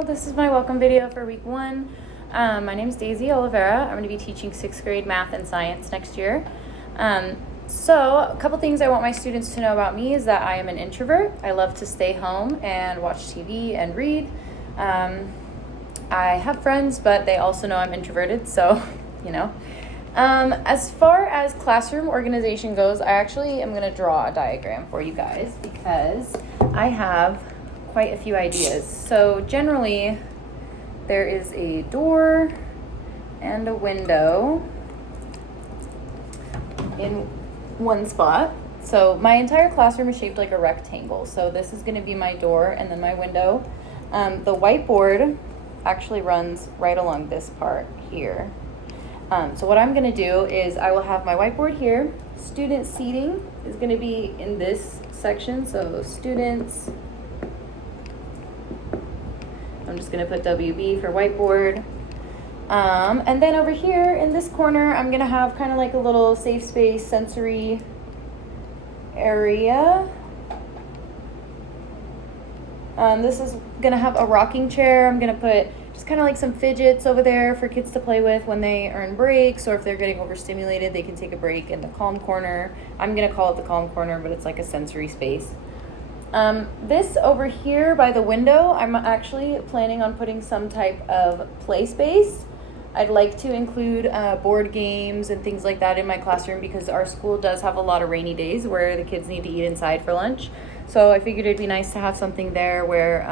Hello, this is my welcome video for week 1. My name is Daisy Oliveira. I'm going to be teaching 6th grade math and science next year. So a couple things I want my students to know about me is that I am an introvert. I love to stay home and watch TV and read. I have friends, but they also know I'm introverted, so, you know. As far as classroom organization goes, I actually am going to draw a diagram for you guys because I have quite a few ideas. So generally, there is a door and a window in one spot. So my entire classroom is shaped like a rectangle. So this is going to be my door and then my window. The whiteboard actually runs right along this part here. So what I'm going to do is I will have my whiteboard here. Student seating is going to be in this section. So students, I'm just going to put WB for whiteboard. And then over here in this corner, I'm going to have kind of like a little safe space sensory area. This is going to have a rocking chair. I'm going to put just kind of like some fidgets over there for kids to play with when they earn breaks, or if they're getting overstimulated, they can take a break in the calm corner. I'm going to call it the calm corner, but it's like a sensory space. This over here by the window, I'm actually planning on putting some type of play space. I'd like to include board games and things like that in my classroom because our school does have a lot of rainy days where the kids need to eat inside for lunch. So I figured it'd be nice to have something there where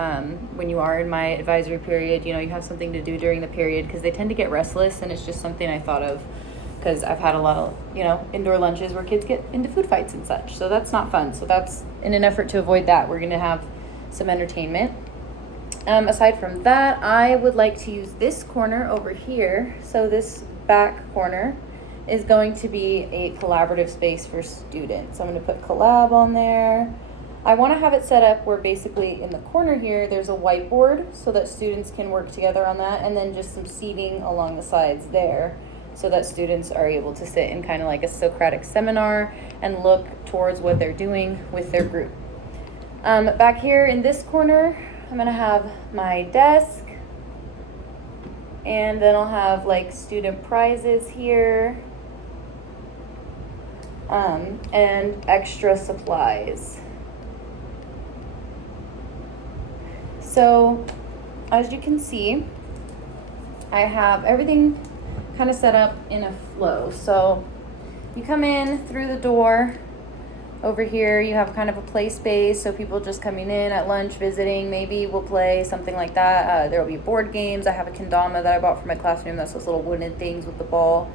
when you are in my advisory period, you know, you have something to do during the period because they tend to get restless, and it's just something I thought of because I've had a lot of, you know, indoor lunches where kids get into food fights and such. So that's not fun. So that's in an effort to avoid that. We're going to have some entertainment. Aside from that, I would like to use this corner over here. So this back corner is going to be a collaborative space for students. I'm going to put collab on there. I want to have it set up where basically in the corner here, there's a whiteboard so that students can work together on that, and then just some seating along the sides there, so that students are able to sit in kind of like a Socratic seminar and look towards what they're doing with their group. Back here in this corner, I'm gonna have my desk, and then I'll have like student prizes here, and extra supplies. So as you can see, I have everything kind of set up in a flow. So you come in through the door. Over here you have kind of a play space, so people just coming in at lunch, visiting, maybe we'll play something like that. There will be board games. I have a kendama that I bought for my classroom. That's those little wooden things with the ball.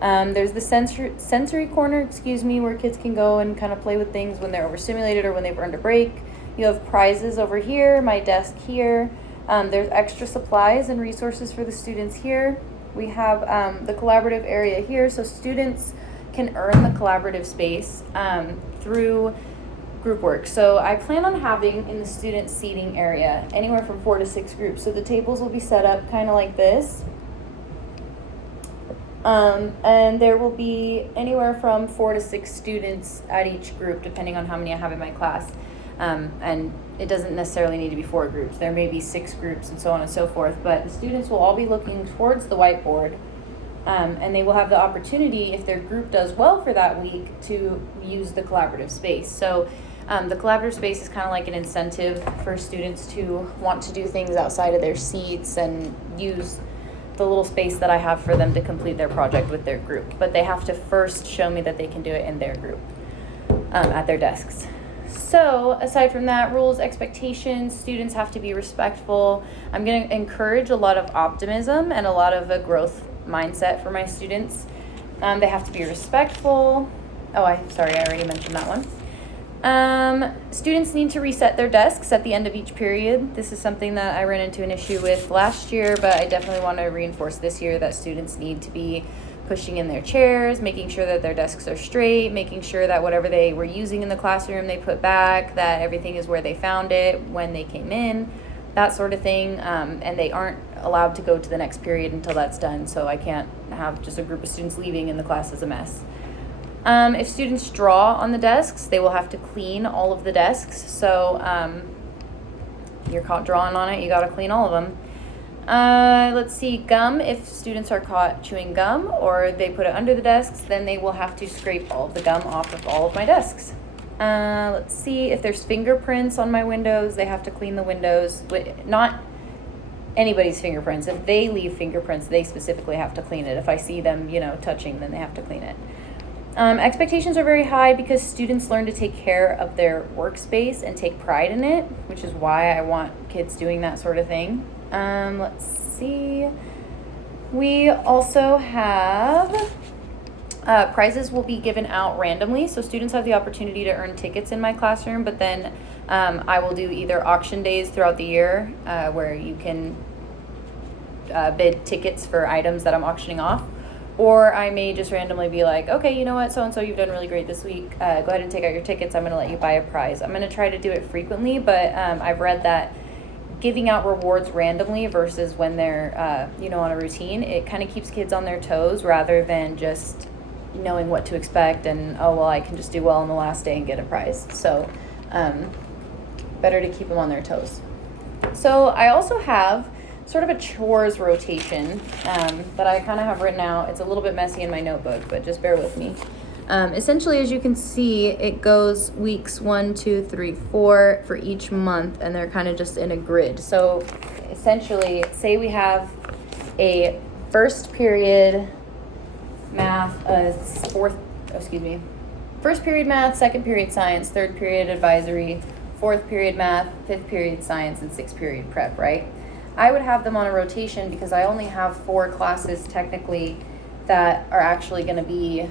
There's the sensory corner, where kids can go and kind of play with things when they're overstimulated or when they've earned a break. You have prizes over here, my desk here. There's extra supplies and resources for the students here. We have the collaborative area here, so students can earn the collaborative space through group work. So I plan on having in the student seating area anywhere from 4 to 6 groups. So the tables will be set up kind of like this. And there will be anywhere from 4 to 6 students at each group, depending on how many I have in my class. And it doesn't necessarily need to be 4 groups. There may be 6 groups and so on and so forth, but the students will all be looking towards the whiteboard, and they will have the opportunity, if their group does well for that week, to use the collaborative space. So the collaborative space is kind of like an incentive for students to want to do things outside of their seats and use the little space that I have for them to complete their project with their group. But they have to first show me that they can do it in their group at their desks. So aside from that, rules, expectations, students have to be respectful. I'm going to encourage a lot of optimism and a lot of a growth mindset for my students. They have to be respectful. I already mentioned that one. Students need to reset their desks at the end of each period. This is something that I ran into an issue with last year, but I definitely want to reinforce this year that students need to be pushing in their chairs, making sure that their desks are straight, making sure that whatever they were using in the classroom they put back, that everything is where they found it when they came in, that sort of thing. And they aren't allowed to go to the next period until that's done, so I can't have just a group of students leaving and the class is a mess. If students draw on the desks, they will have to clean all of the desks. So you're caught drawing on it, you gotta clean all of them. Let's see, gum. If students are caught chewing gum or they put it under the desks, then they will have to scrape all of the gum off of all of my desks. Let's see, if there's fingerprints on my windows, they have to clean the windows. Not anybody's fingerprints. If they leave fingerprints, they specifically have to clean it. If I see them, touching, then they have to clean it. Expectations are very high because students learn to take care of their workspace and take pride in it, which is why I want kids doing that sort of thing. Let's see. We also have prizes will be given out randomly, so students have the opportunity to earn tickets in my classroom, but then I will do either auction days throughout the year where you can bid tickets for items that I'm auctioning off, or I may just randomly be like, okay, you know what, so-and-so, you've done really great this week. Go ahead and take out your tickets. I'm going to let you buy a prize. I'm going to try to do it frequently, but I've read that giving out rewards randomly versus when they're, on a routine, it kind of keeps kids on their toes rather than just knowing what to expect and, oh, well, I can just do well on the last day and get a prize. So better to keep them on their toes. So I also have sort of a chores rotation that I kind of have written out. It's a little bit messy in my notebook, but just bear with me. Essentially, as you can see, it goes weeks 1, 2, 3, 4 for each month, and they're kind of just in a grid. So essentially, say we have a first period math, first period math, second period science, third period advisory, fourth period math, fifth period science, and sixth period prep, right? I would have them on a rotation because I only have 4 classes technically that are actually going to be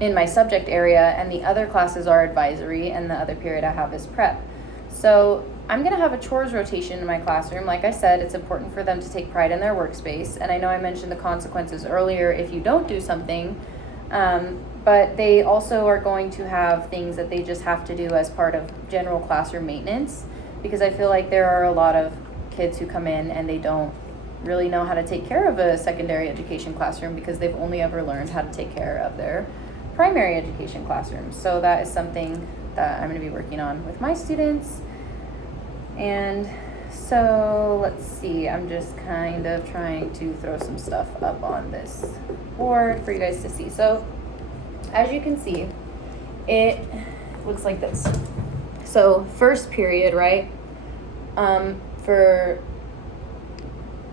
in my subject area, and the other classes are advisory, and the other period I have is prep. So I'm going to have a chores rotation in my classroom. Like I said, it's important for them to take pride in their workspace, and I know I mentioned the consequences earlier if you don't do something, but they also are going to have things that they just have to do as part of general classroom maintenance, because I feel like there are a lot of kids who come in and they don't really know how to take care of a secondary education classroom because they've only ever learned how to take care of their primary education classroom. So that is something that I'm going to be working on with my students. And so let's see, I'm just kind of trying to throw some stuff up on this board for you guys to see. So as you can see, it looks like this. So first period, right?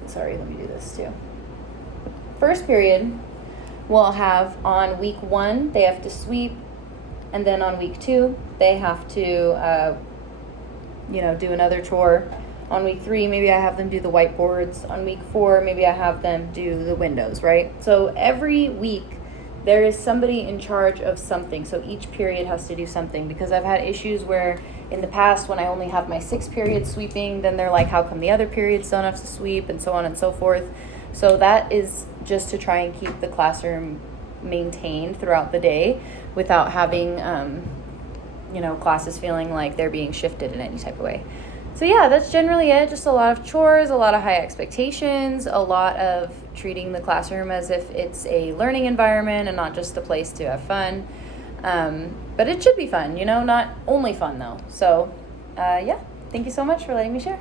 Sorry, let me do this too. First period, we'll have on week 1, they have to sweep, and then on week 2, they have to, do another chore. On week 3, maybe I have them do the whiteboards. On week 4, maybe I have them do the windows, right? So every week, there is somebody in charge of something. So each period has to do something, because I've had issues where in the past when I only have my 6 periods sweeping, then they're like, how come the other periods don't have to sweep, and so on and so forth. So that is just to try and keep the classroom maintained throughout the day without having, classes feeling like they're being shifted in any type of way. So yeah, that's generally it. Just a lot of chores, a lot of high expectations, a lot of treating the classroom as if it's a learning environment and not just a place to have fun. But it should be fun, not only fun though. So yeah, thank you so much for letting me share.